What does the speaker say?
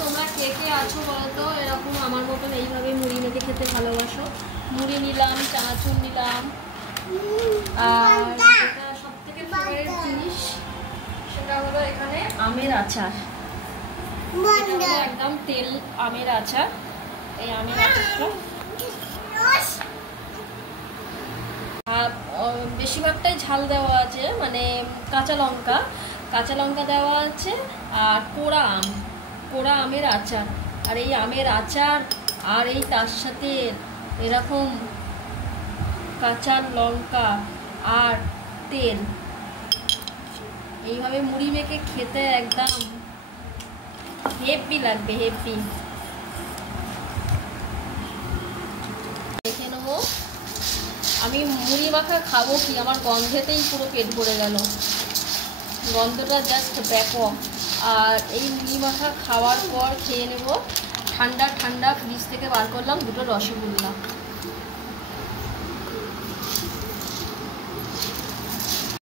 তোমরা কে কে আছো বলো তো এরকম আমার মতন এইভাবে মুড়ি মেখে খেতে ভালোবাসো? মুড়ি নিলাম, চানাচুর নিলাম, আর যেটা সব থেকে ফেভারিট জিনিস সেটা হলো এখানে আমের আচার। একদম তেল আমের আচার। এই আমের আচারটা বেশিরভাগটাই ঝাল দেওয়া আছে, মানে কাঁচা লঙ্কা দেওয়া আছে, আর কোড়া আমের আচার। আর এই আমের আচার আর এই তার সাথে এরকম কাঁচা লঙ্কা আর তেল, এইভাবে মুড়ি মেখে খেতে একদম হেভি লাগবে, হেভি। দেখে নেবো আমি মুড়ি মাখা খাবো কি, আমার গন্ধেতেই পুরো পেট ভরে গেল, গন্ধটা জাস্ট ব্যাপক। আর এই মুড়ি মাখা খাওয়ার পর খেয়ে নেব ঠান্ডা ঠান্ডা ফ্রিজ থেকে বার করলাম 2টো রসগোল্লা।